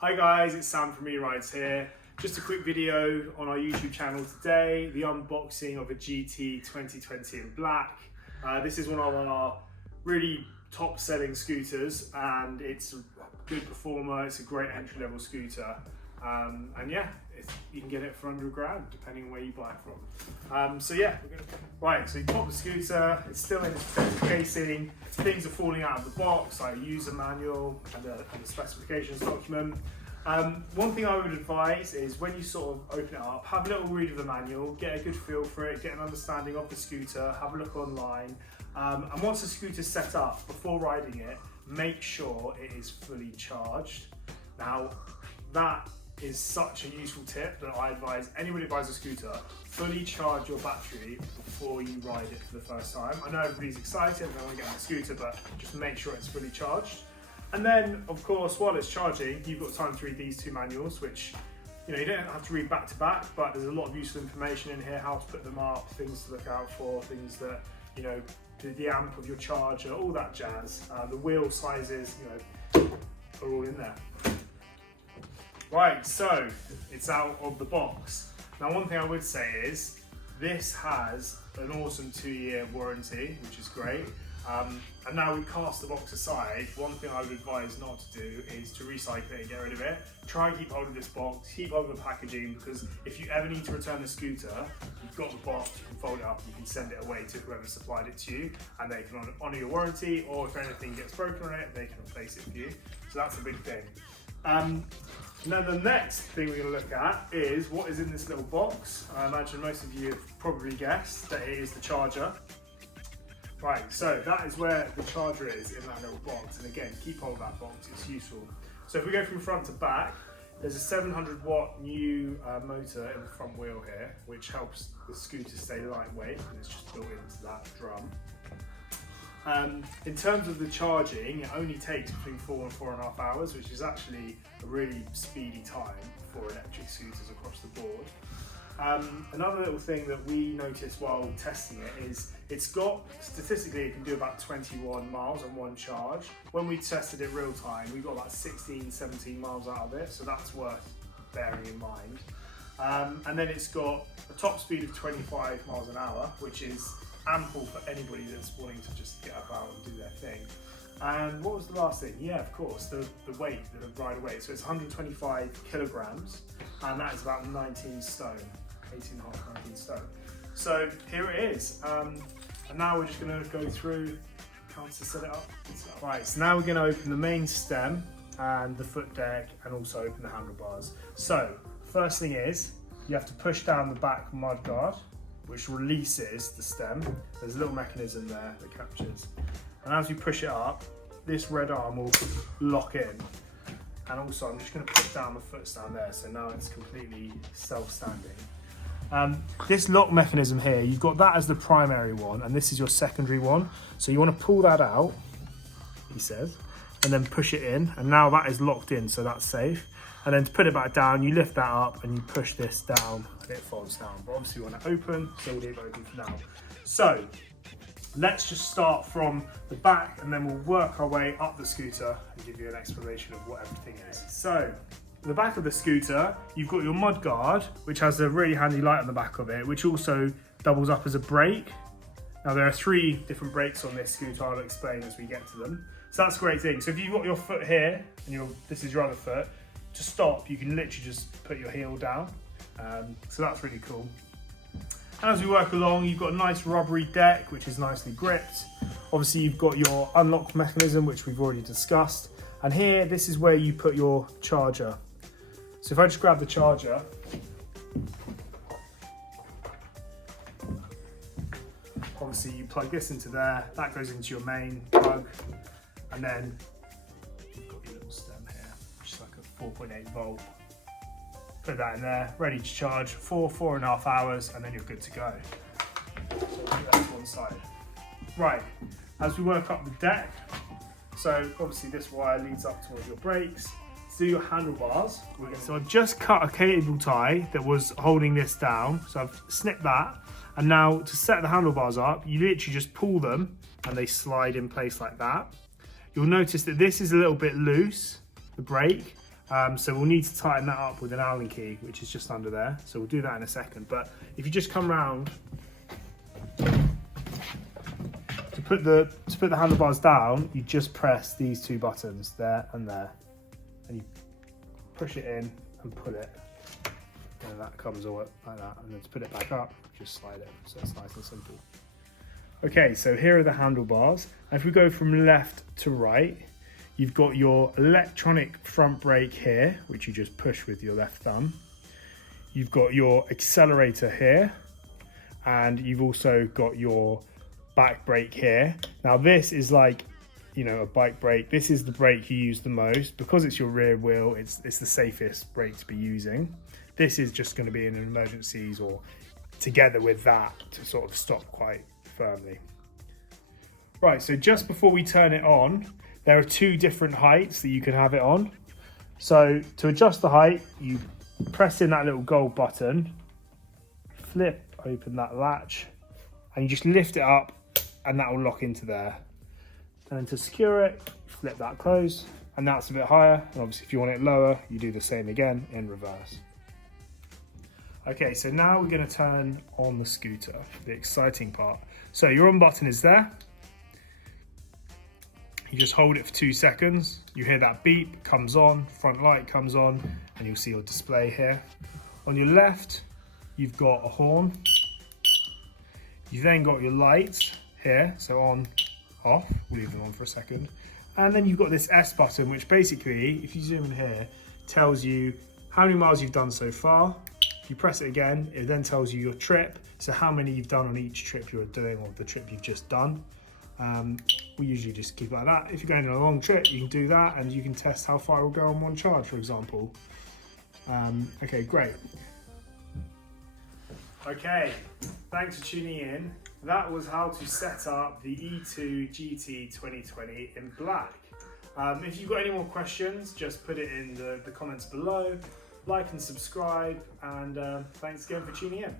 Hi guys, it's Sam from eRides here. Just a quick video on our YouTube channel today, the unboxing of a GT 2020 in black. This is one of our really top selling scooters and it's a good performer, it's a great entry level scooter. And yeah, you can get it for under £1,000 depending on where you buy it from. So yeah, right, so you pop the scooter, it's still in its protective casing, things are falling out of the box like a user manual and a specifications document. One thing I would advise is when you sort of open it up, have a little read of the manual, get a good feel for it, get an understanding of the scooter, have a look online. And once the scooter's set up, before riding it, make sure it is fully charged. Now, that is such a useful tip that I advise anybody who buys a scooter, fully charge your battery before you ride it for the first time. I know everybody's excited and they want to get on the scooter, but just make sure it's fully charged. And then, of course, while it's charging, you've got time to read these two manuals, which you don't have to read back to back, but there's a lot of useful information in here, how to put them up, things to look out for, things that, the amp of your charger, all that jazz. The wheel sizes, are all in there. Right, so it's out of the box. Now, one thing I would say is this has an awesome 2-year warranty, which is great. And now we cast the box aside, one thing I would advise not to do is to recycle it and get rid of it. Try and keep hold of this box, keep hold of the packaging, because if you ever need to return the scooter, you've got the box, you can fold it up, you can send it away to whoever supplied it to you, and they can honour your warranty, or if anything gets broken on it, they can replace it for you. So that's a big thing. Now the next thing we're going to look at is what is in this little box. I imagine most of you have probably guessed that it is the charger. Right, so that is where the charger is in that little box, and again, keep hold of that box, it's useful. So if we go from front to back, there's a 700 watt new motor in the front wheel here, which helps the scooter stay lightweight, and it's just built into that drum. In terms of the charging, it only takes between 4 and 4.5 hours, which is actually a really speedy time for electric scooters across the board. Another little thing that we noticed while testing it is statistically it can do about 21 miles on one charge. When we tested it real time, we got about 16, 17 miles out of it, so that's worth bearing in mind. And then it's got a top speed of 25 miles an hour, which is ample for anybody that's wanting to just get up out and do their thing. And what was the last thing? Yeah, of course, the weight, the rider weight. So it's 125 kilograms, and that is about 19 stone. 18.5, 19 stone. So here it is. And now we're just going to go through how to set it up. Right, so now we're going to open the main stem and the foot deck and also open the handlebars. So first thing is you have to push down the back mud guard, which releases the stem. There's a little mechanism there that captures. And as you push it up, this red arm will lock in. And also I'm just going to put down the foot stand there, so now it's completely self-standing. This lock mechanism here, you've got that as the primary one, and this is your secondary one. So you want to pull that out, he says, and then push it in, and now that is locked in, so that's safe. And then to put it back down, you lift that up and you push this down and it folds down. But obviously we want to open, so we'll leave it open for now. So let's just start from the back and then we'll work our way up the scooter and give you an explanation of what everything is. So the back of the scooter, you've got your mud guard, which has a really handy light on the back of it, which also doubles up as a brake. Now there are 3 different brakes on this scooter, I'll explain as we get to them. So that's a great thing. So if you've got your foot here, and this is your other foot, to stop, you can literally just put your heel down. So that's really cool. And as we work along, you've got a nice rubbery deck, which is nicely gripped. Obviously you've got your unlock mechanism, which we've already discussed. And here, this is where you put your charger. So if I just grab the charger, obviously you plug this into there, that goes into your main plug, and then you've got your little stem here, which is like a 4.8 volt. Put that in there, ready to charge for 4.5 hours, and then you're good to go. So we'll put that to one side. Right, as we work up the deck, so obviously this wire leads up towards your brakes. To do your handlebars, so I've just cut a cable tie that was holding this down, so I've snipped that, and now to set the handlebars up, you literally just pull them and they slide in place like that. You'll notice that this is a little bit loose, the brake, So we'll need to tighten that up with an Allen key, which is just under there. So we'll do that in a second. But if you just come round to put the handlebars down, you just press these two buttons there and there, and you push it in and pull it, and that comes all like that. And then to put it back up, just slide it. So it's nice and simple. Okay, so here are the handlebars. And if we go from left to right, you've got your electronic front brake here, which you just push with your left thumb. You've got your accelerator here, and you've also got your back brake here. Now this is like, you know, a bike brake. This is the brake you use the most. Because it's your rear wheel, it's the safest brake to be using. This is just going to be in emergencies or together with that to sort of stop quite firmly. Right, so just before we turn it on, there are two different heights that you can have it on. So to adjust the height, you press in that little gold button, flip open that latch, and you just lift it up and that will lock into there. And to secure it, flip that close, and that's a bit higher. And obviously if you want it lower, you do the same again in reverse. Okay, so now we're going to turn on the scooter, the exciting part. So your on button is there. You just hold it for 2 seconds. You hear that beep, comes on, front light comes on, and you'll see your display here. On your left, you've got a horn. You've then got your lights here, so on, off. We'll leave them on for a second. And then you've got this S button, which basically, if you zoom in here, tells you how many miles you've done so far. If you press it again, it then tells you your trip, so how many you've done on each trip you're doing or the trip you've just done. We usually just keep it like that. If you're going on a long trip, you can do that, and you can test how far it will go on one charge, for example. Okay, great. Okay, thanks for tuning in. That was how to set up the E2 GT 2020 in black. If you've got any more questions, just put it in the comments below. Like and subscribe, and thanks again for tuning in.